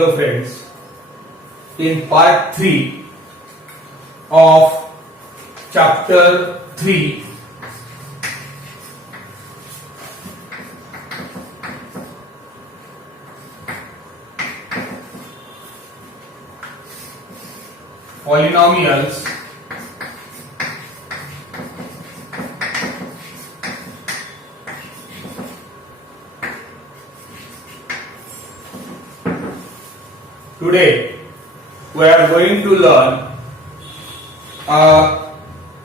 Hello friends, in part 3 of chapter 3, polynomials, today we are going to learn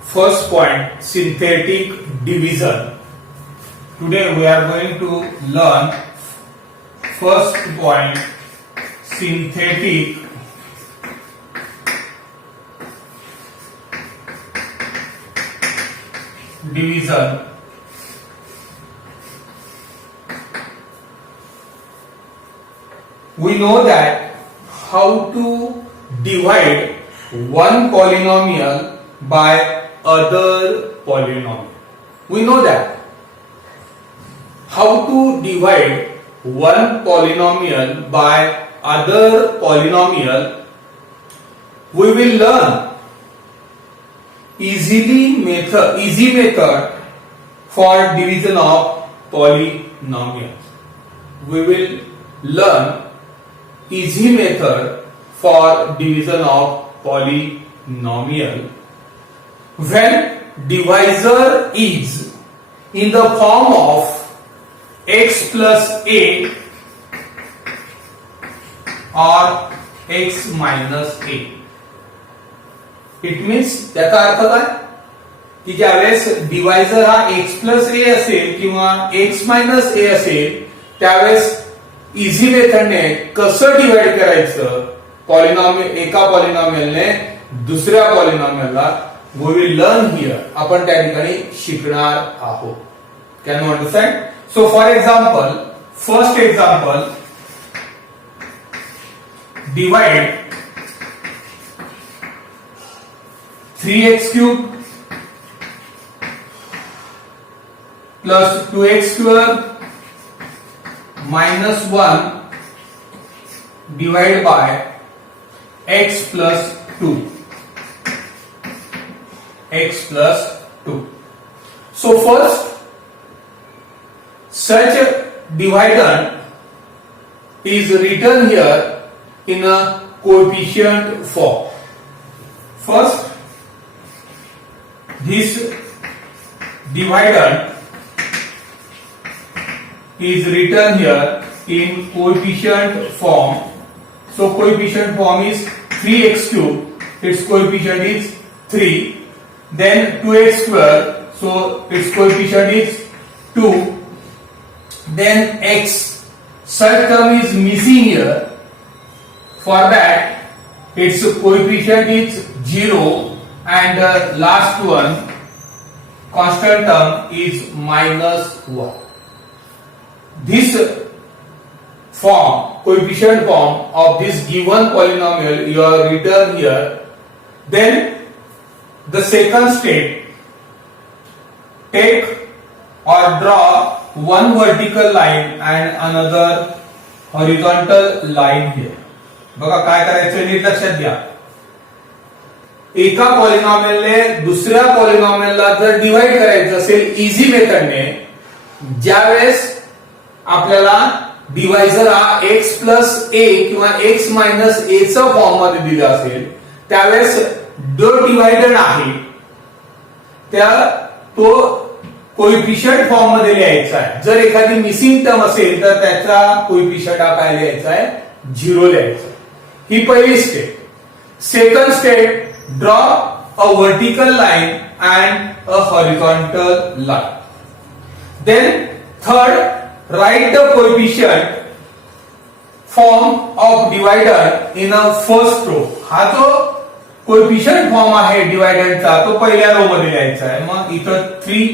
first point, synthetic division. Today we are going to learn first point, synthetic division. We know that how to divide one polynomial by other polynomial. We know that. How to divide one polynomial by other polynomial, we will learn easy method for division of polynomials. We will learn easy method for division of polynomial when divisor is in the form of x plus a or x minus a. It means त्याचा अर्थ काय की ज्यावेळेस डिवायझर हा x plus a असेल किंवा x minus a असेल त्यावेळेस इझी मेथडने कसं डिवाइड करायचं पॉलिनॉमियल एका पॉलिनॉमियलने दुसऱ्या पॉलिनॉमियलला वी विल लर्न हियर. आपण त्या ठिकाणी शिकणार आहोत. Can you understand? So for example, first example, divide 3x cube plus 2x square minus 1 divided by x plus 2. X plus 2. So first, such a dividend is written here in a coefficient form. First, this dividend is written here in coefficient form. So coefficient form is 3x cube, its coefficient is 3. Then 2x square, so its coefficient is 2. Then x, such term is missing here. For that, its coefficient is 0. And last one, constant term is minus 1. This form, coefficient form of this given polynomial you are written here. Then the second step, take or draw one vertical line and another horizontal line here. बघा काय करायचं नीट लक्षात घ्या. एका पॉलिनॉमियलने दुसऱ्या पॉलिनॉमियलला जर डिवाइड करायचं असेल इझी मेथडने, ज्यावेळेस आपल्याला डिवायझर हा x प्लस a किंवा x मायनस a चा फॉर्म मध्ये दिला असेल त्यावेळेस जो डिवायडर आहे त्या तो कोएफिशिएंट फॉर्म मध्ये लिहायचा आहे. जर एखादी मिसिंग टर्म असेल तर त्याचा कोएफिशिएंट हा काय लिहायचा आहे? 0 लिहायचा. ही पहिली step. Second step, draw a vertical line and a horizontal line. Then third, write the coefficient form of divider in a first row. हा जो coefficient form आहे डिवायडरचा तो पहिल्या रो मध्ये लिहायचा आहे. मग इथं 3,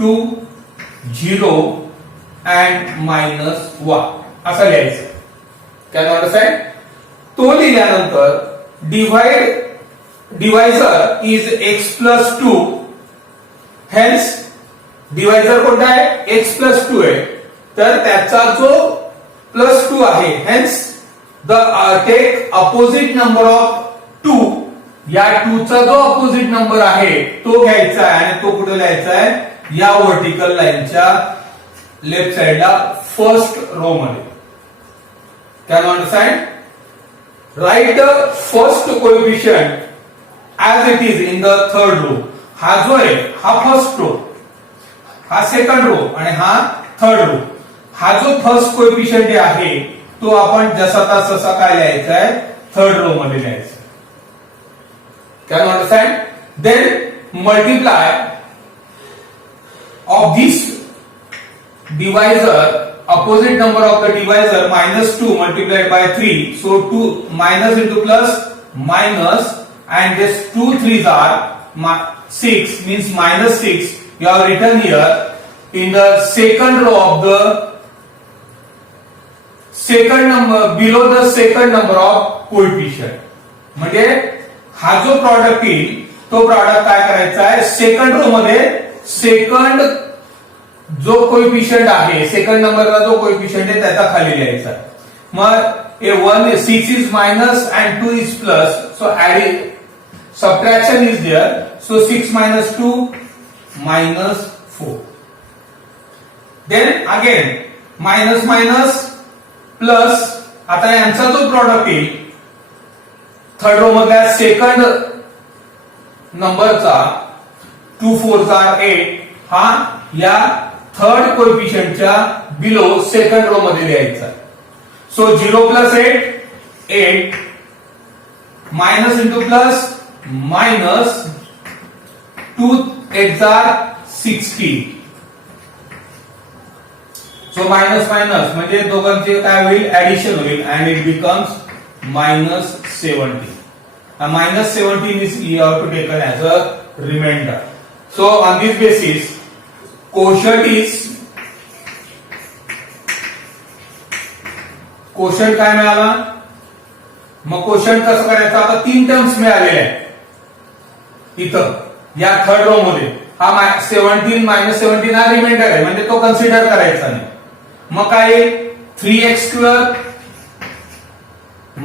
2, 0 and -1 असं लिहायचं. Can you understand? तो लिहिल्यानंतर divisor is x plus 2, hence divisor कोणता आहे? x plus 2 आहे. तर त्याचा जो प्लस 2 आहे. Hence the take opposite number of 2, या 2 चा जो अपोजिट नंबर आहे तो घ्यायचा आहे आणि तो कुठे लिहायचा आहे, या व्हर्टिकल लाईनच्या लेफ्ट साइडला फर्स्ट रो मध्ये. Can you understand? Right the first coefficient as it is in the third row. हा जो आहे हा फर्स्ट रो, हा सेकंड रो आणि हा थर्ड रो. हा जो फर्स्ट कोएफिशिएंट आहे तो आपण जसा तसा काय लिहायचा आहे, थर्ड रो मध्ये लिहायचा. Can you understand? Then multiply of this divisor, opposite number of the divisor -2 multiplied by 3. So 2 minus into plus minus, and this 2 3s are 6, means -6. You have written here in the second row of the second number, below the second number of coefficient. म्हणजे हा जो प्रॉडक्ट येईल तो प्रॉडक्ट काय करायचा आहे, second row मध्ये सेकंड जो कोएफिशिएंट आहे, सेकंड नंबरचा जो कोएफिशिएंट आहे त्याचा खाली लिहायचा. मग ए 1 6 is minus and 2 is plus, so adding subtraction is there. So 6 minus 2 minus 4. Then again minus minus plus. आता यांचा जो प्रॉडक्ट येईल थर्ड रो मधल्या सेकंड नंबरचा 2 4s are 8, हा या थर्ड कोएफिशिएंटच्या बिलो सेकंड रो मध्ये लिहायचा. सो 0 प्लस 8 8, minus into plus minus 2 8s are 16. So minus minus म्हणजे दोघांचे काय होईल, ऍडिशन होईल and it becomes -17. -17 is you have to taken as a remainder. So on this basis quotient काय मिळाला, मग कोशंट कसं करायचं, आता 3 टर्म्स मिळालेले आहेत इथं या थर्ड रो मध्ये. हा 17 -17 हा रिमाइंडर आहे म्हणजे तो कन्सिडर करायचा नाही. मग काय 3x²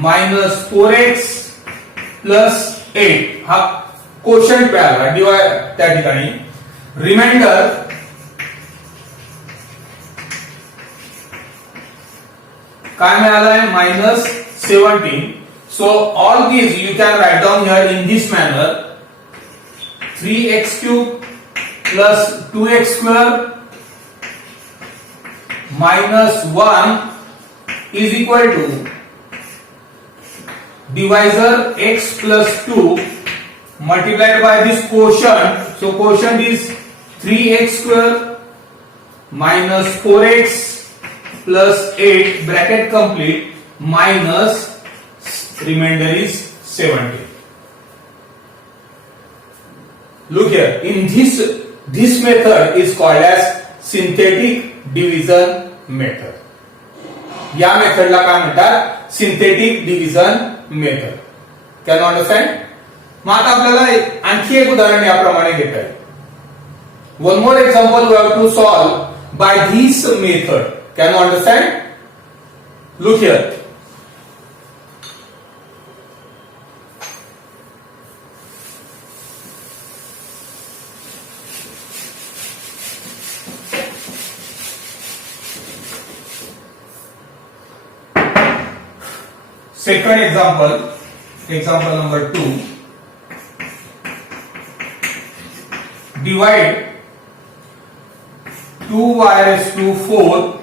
-4x + 8 हा कोशंट मिळाला डिवाइड त्या ठिकाणी. रिमाइंडर काय मिळालाय, -17. So all these you can write down here in this manner. 3x³ + 2x² -1 is equal to divisor x + 2 multiplied by this quotient. So quotient is 3x² -4x + 8 bracket complete minus remainder is 70. Look here, in this method is called as synthetic division method. या मेथडला काय म्हणतात, synthetic division method. Can you understand? मग आता आपल्याला आणखी एक उदाहरण याप्रमाणे घेता येईल. One more example we have to solve by this method. Can you understand? Look here. Second example, example number 2. Divide 2y⁴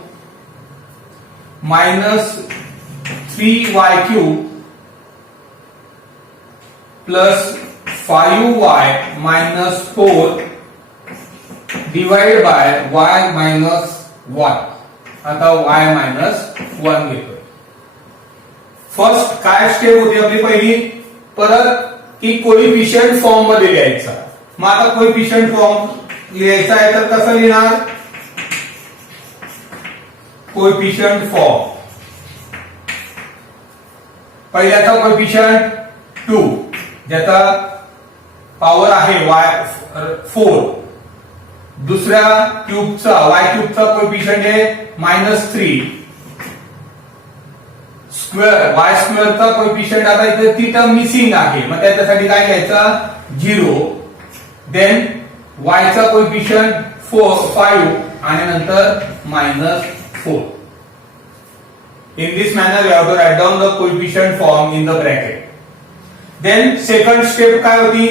-3y³ plus 5y -4 divided by y -1. आता y -1 घेतो. फर्स्ट काय स्टेप होती आपली पहिली, परत की कोएफिशिएंट फॉर्म मध्ये लिहायचा. मग आता कोएफिशिएंट फॉर्म लिहायचा आहे तर कसं लिहिणार, कोएफिशिएंट फॉर्म. पहिल्याचा कोएफिशिएंट 2 ज्याचा पॉवर आहे y4. दुसऱ्या क्यूबचा y³ चा कोएफिशिएंट आहे -3. स्क्वेअर वाय स्क्वेअरचा कोएफिशियंट आता इथे ती टर्म मिसिंग आहे, मग त्याच्यासाठी काय घ्यायचा 0, देन y चा कोएफिशियंट 5 आणि नंतर -4. In this manner we have to write down the coefficient form in the bracket. Then second step काय होती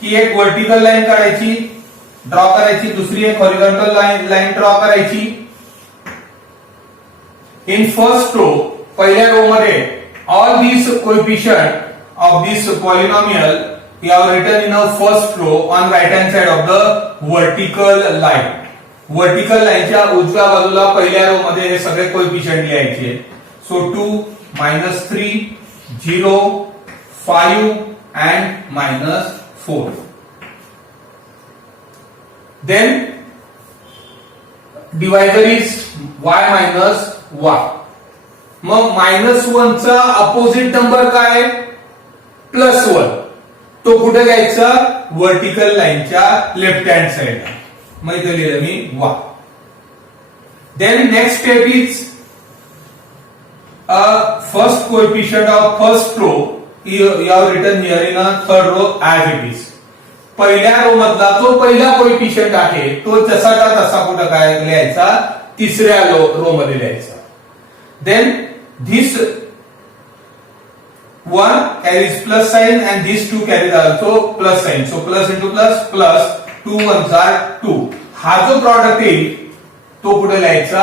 की एक वर्टिकल लाईन काढायची, ड्रॉ करायची, दुसरी एक हॉरिझॉन्टल लाईन ड्रॉ करायची. इन फर्स्ट रो पहिल्या रो मध्ये all these coefficient of this polynomial we have written in a first row on right hand side of the vertical line. Vertical लाईनच्या उजव्या बाजूला पहिल्या रो मध्ये हे सगळे कोएफिशियंट लिहायचे. सो 2 -3 0 5 and -4. Then divisor is y minus y. मग -1 चा अपोजिट नंबर काय? +1. तो कुठे घ्यायचा? वर्टिकल लाईनच्या लेफ्ट हँड साइडला. मग इथे लिहिलं मी y. Then next step is first coefficient of first row you have written here in a third row as it is. पहिल्या रो मधला जो पहिला कोएफिशियंट आहे तो जसाचा तसा कुठे काय लिहायचा? तिसऱ्या रो मध्ये लिहायचा. Then this one carries plus sign and these two carries also plus sign. So plus into plus plus 2 ones are 2. हा जो प्रॉडक्ट येईल तो कुठे लिहायचा?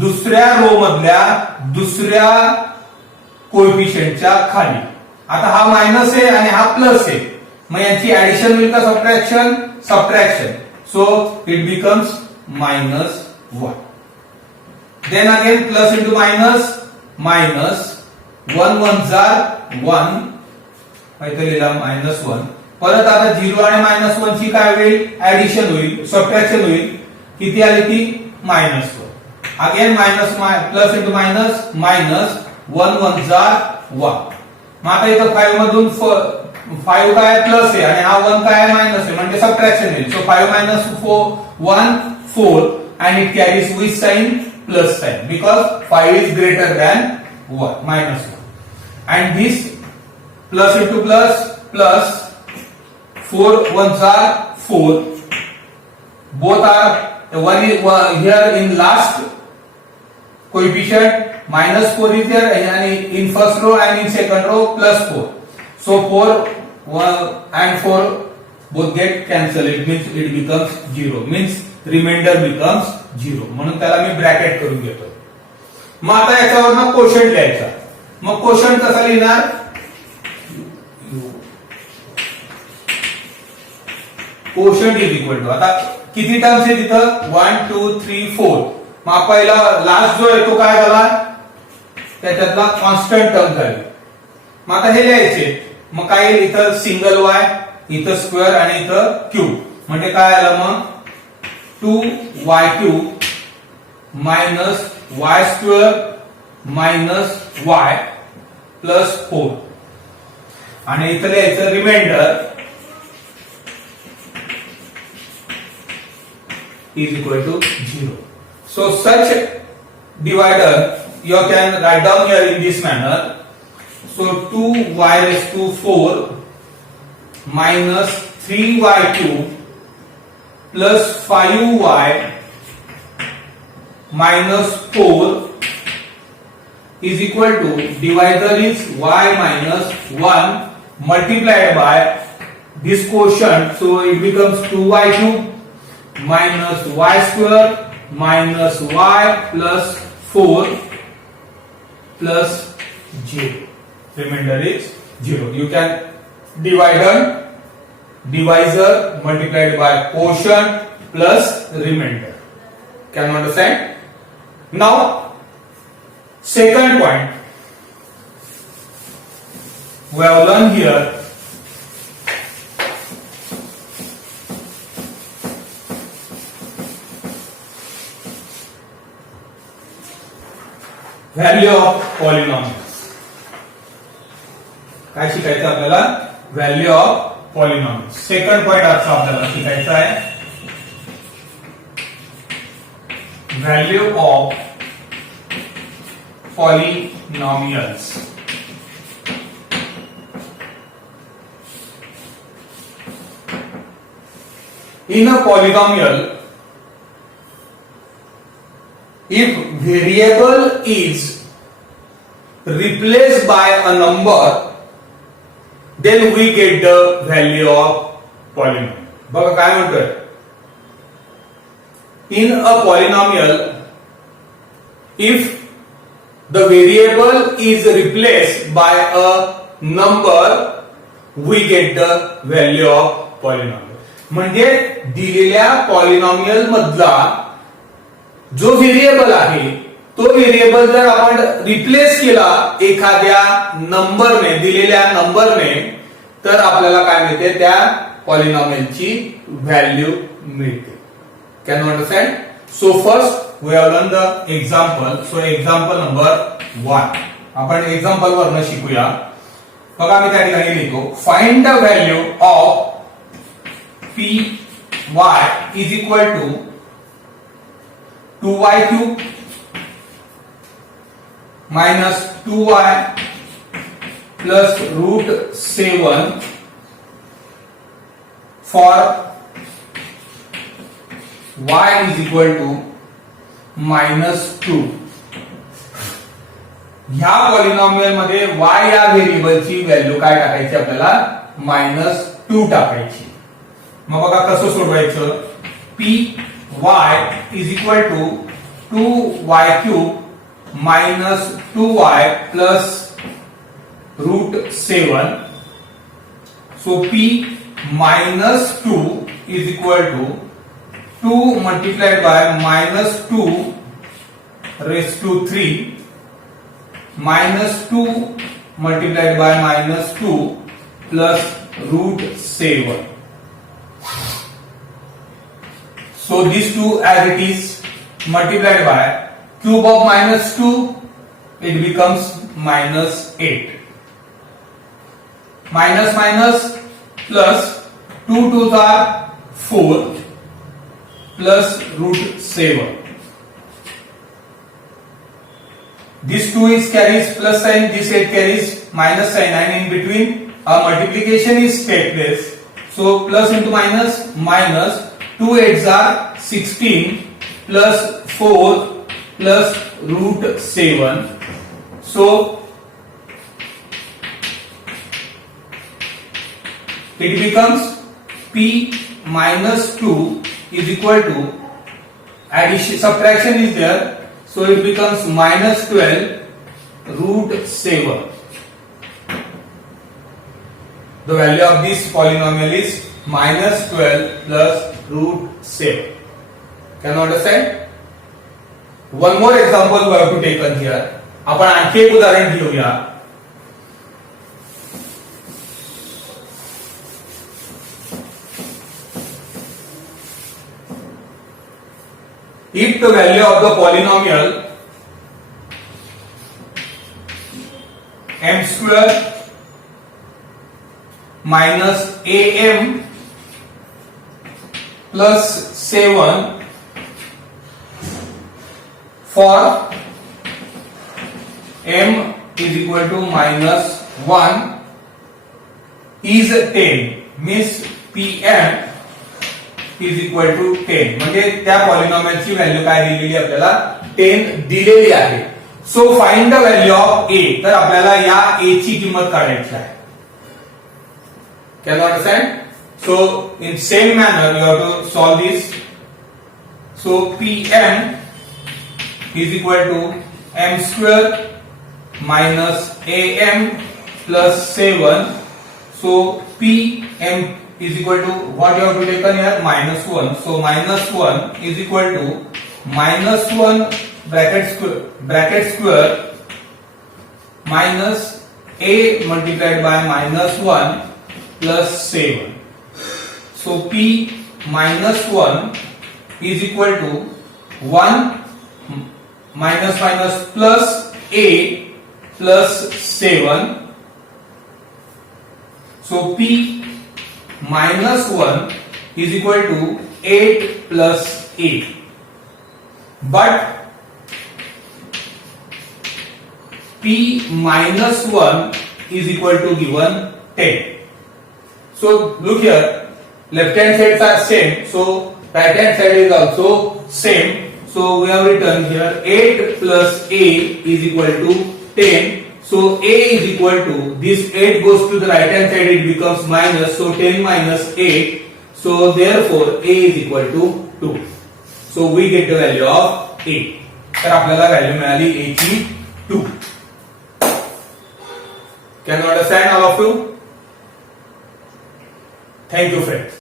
दुसऱ्या रो मधल्या दुसऱ्या कोएफिशियंटच्या खाली. आता हा मायनस आहे आणि हा प्लस आहे, मग यांची ऍडिशन होईल का subtraction? Subtraction. So it becomes -1. Then again plus into minus minus 1 ones are 1, इथे लिहिला -1. परत आता 0 आणि -1 ची काय होईल? ऍडिशन होईल, सबट्रॅक्शन होईल. किती आली ती? -1. Again minus plus into minus minus 1 ones are 1. मग आता इथं 5 मधून 5 काय प्लस आहे आणि हा 1 काय मायनस आहे, म्हणजे सबट्रॅक्शन होईल. सो 5 - 1 4 and it carries which sign? Plus sign, because 5 is greater than 1 -1. And this plus into plus plus 4 ones are 4. Both are one is here in last coefficient -4 is there, and in first row and in second row +4. So 4 and 4 both get cancelled. It means it becomes 0. Means remainder becomes 0. म्हणून त्याला मी ब्रॅकेट करून घेतो. मग आता याच्यावरनं कोशंट लिहायचा. मग कोशंट कसा लिहिणार? Quotient is equal to, आता किती टर्म्स आहे तिथं? 1 2 3 4. मग पहिला लास्ट जो आहे तो काय झाला? त्याच्यातला कॉन्स्टंट टर्म झाली. मग आता हे लिहायचे. मग काय इथं सिंगल y, इथं स्क्वेअर आणि इथं क्यूब. म्हणजे काय आलं मग? 2y³ minus y² minus y plus 4. आणि इथं लिहायचं reminder is equal to 0. So such divider you can write down here in this manner. So 2y⁴ minus 3y³ plus 5y minus 4 is equal to, divisor is y minus 1 multiplied by this quotient, so it becomes 2y³ minus y² minus y plus 4 plus 0. Remainder is 0. You can divisor multiplied by quotient plus remainder. Can you understand? Now second point we have learned here value of polynomials. काय शिकायचं आपल्याला? Value of polynomial. Second point आजचा आपल्याला शिकायचा आहे value of polynomials. In a polynomial, if variable is replaced by a number, then we get the value of polynomial. बघा काय म्हणतोय, in a polynomial, if the variable is replaced by a number, we get the value of polynomial. म्हणजे दिलेल्या पॉलिनॉमियल मधला जो व्हेरिएबल आहे तो व्हेरिएबल जर आपण रिप्लेस केला एखाद्या नंबरने, दिलेल्या नंबरने, तर आपल्याला काय मिळते, त्या पॉलिनॉमियलची व्हॅल्यू मिळते. Can you understand? So first we have learn the example. So example number 1 आपण एक्झाम्पल वरनं शिकूया. बघा मी त्या ठिकाणी लिहितो, find the value of P Y is equal to 2y cube minus 2y plus root 7 for y is equal to -2. ह्या पॉलिनॉमियल मध्ये y या व्हेरिएबलची व्हॅल्यू काय टाकायची, आपल्याला -2 टाकायची. मग बघा कसं सोडवायचं. P y is equal to 2y cube minus 2y plus root 7. So p minus 2 is equal to 2 multiplied by -2 raised to 3 minus 2 multiplied by -2 plus root 7. So these two as it is multiplied by cube of -2, it becomes -8. Minus minus plus 2 2s are 4 plus root 7. This 2 is carries plus sign, this 8 carries minus sign, and in between a multiplication is take place. So plus into minus, minus 2 8s are 16 plus 4 plus root 7. So it becomes p minus 2 is equal to, addition subtraction is there, so it becomes -12 root 7. The value of this polynomial is -12 plus root 7. Can you understand? One more example we have to take on here. आपण आणखी एक उदाहरण घेऊया. If the value of the polynomial m square minus am plus 7 for m is equal to -1 is 10, means pm is equal to 10. म्हणजे त्या पॉलिनॉमियलची व्हॅल्यू काय दिलेली आपल्याला, 10 दिलेली आहे. So find the value of a. तर आपल्याला या a ची किंमत काढायची आहे. Can you understand? So in same manner you have to solve this. So pm is equal to m square minus am plus 7. So pm is equal to what you have to take on here, -1. So -1 is equal to -1 bracket square minus a multiplied by -1 plus 7. So p -1 is equal to 1 minus plus a plus 7. So p -1 is equal to 8 plus 8. But p minus 1 is equal to given 10. So look here, left hand sides are same, so right hand side is also same. So we have written here 8 plus a is equal to 10. So a is equal to, this 8 goes to the right hand side, it becomes minus, so 10 minus 8. So therefore a is equal to 2. So we get the value of a. तर आपल्याला व्हॅल्यू मिळाली a ची 2. Can you understand all of you? Thank you friends.